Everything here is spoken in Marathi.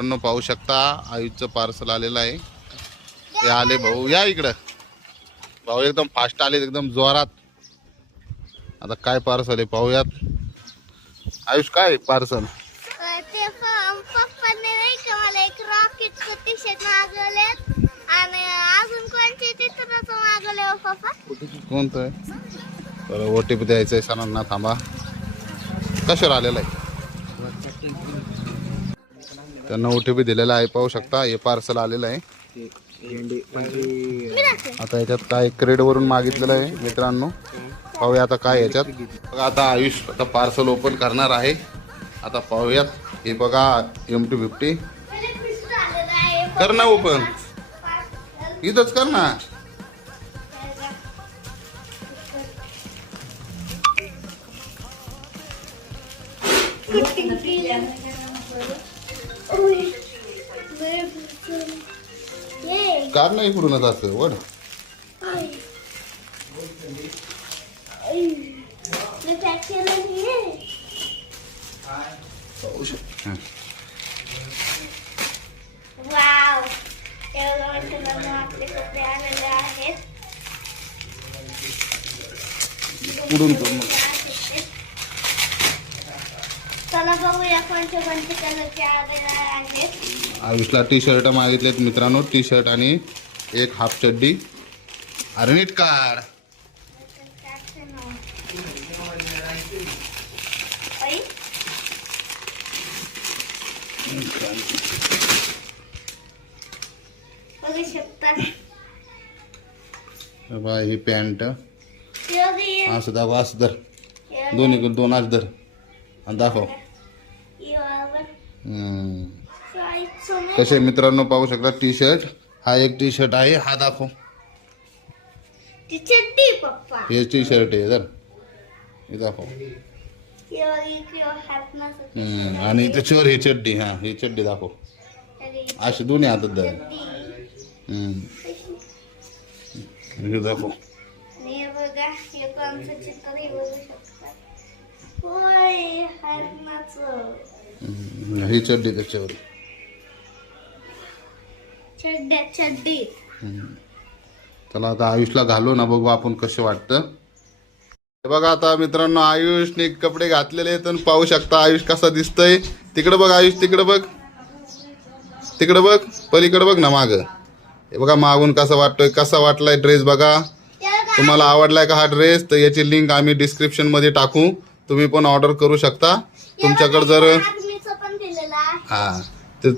पाहू शकता आयुषचं पार्सल आलेलं आहे. ते आले भाऊ, या इकडं. भाऊ एकदम फास्ट आले, एकदम जोरात. आता काय पार्सल आहे पाहूयात. आयुष काय पार्सल? ते पप्पाने नाही का मला एक रॉकेटचं टी शर्ट मागवले आणि अजून कोणते चित्राचं मागवले हो पप्पा. कोणतं आहे? तर OTP द्यायचं आहे सणांना. थांबा, कशावर आलेला आहे? त्यांना OTP दिलेला आहे. पाहू शकता हे पार्सल आलेलं आहे. आता याच्यात काय क्रेड वरून मागितलेलं आहे मित्रांनो. पाहूया आता काय याच्यात. बघा आता आयुष आता पार्सल ओपन करणार आहे. आता पाहूयात. हे बघा MT50 कर ना ओपन. इथंच कर ना. कार नाही इकडूनच असं वड. वाव, आपले कपडे आलेले आहेत. पुढून कर मग. चला बघूया कोणते कोणते कलरचे आलेले आहेत. आयुषला T-शर्ट मागितलेत मित्रांनो. T-शर्ट आणि एक हाफ चड्डी. अरे नीट काढ. बघू शकता बाबा ही पॅन्ट असं दाखव. असं धर, दोन्ही दोन आज धर आणि दाखव. कसे मित्रांनो पाहू शकता. T-शर्ट हा एक T-शर्ट आहे. हा दाखव. चड्डी पप्पा, हे T-शर्ट आहे. जर हे दाखव. आणि त्याच्यावर ही चड्डी. हा ही चड्डी दाखव. अशी दोन्ही हातात धर. हे दाखव. हे बघा, हे कोणतं चित्र हे बघू शकता. होय, हरणाचं. ही चड्डी त्याच्यावर. चड्डी. चला आता आयुषला घालू ना, बघू आपण कसं वाटतं. हे बघा आता मित्रांनो आयुषने कपडे घातलेले आहेत. आणि पाहू शकता आयुष कसा दिसतोय. तिकडे बघ आयुष, तिकडे बघ, तिकडे बघ, पलीकडे बघ ना माग. हे बघा मागून कसा वाटतोय, कसा वाटलाय ड्रेस बघा. तुम्हाला आवडलाय का हा ड्रेस? तर याची लिंक आम्ही डिस्क्रिप्शन मध्ये टाकू. तुम्ही पण ऑर्डर करू शकता. तुमच्याकडे जर पण दिलेला आहे. हा तर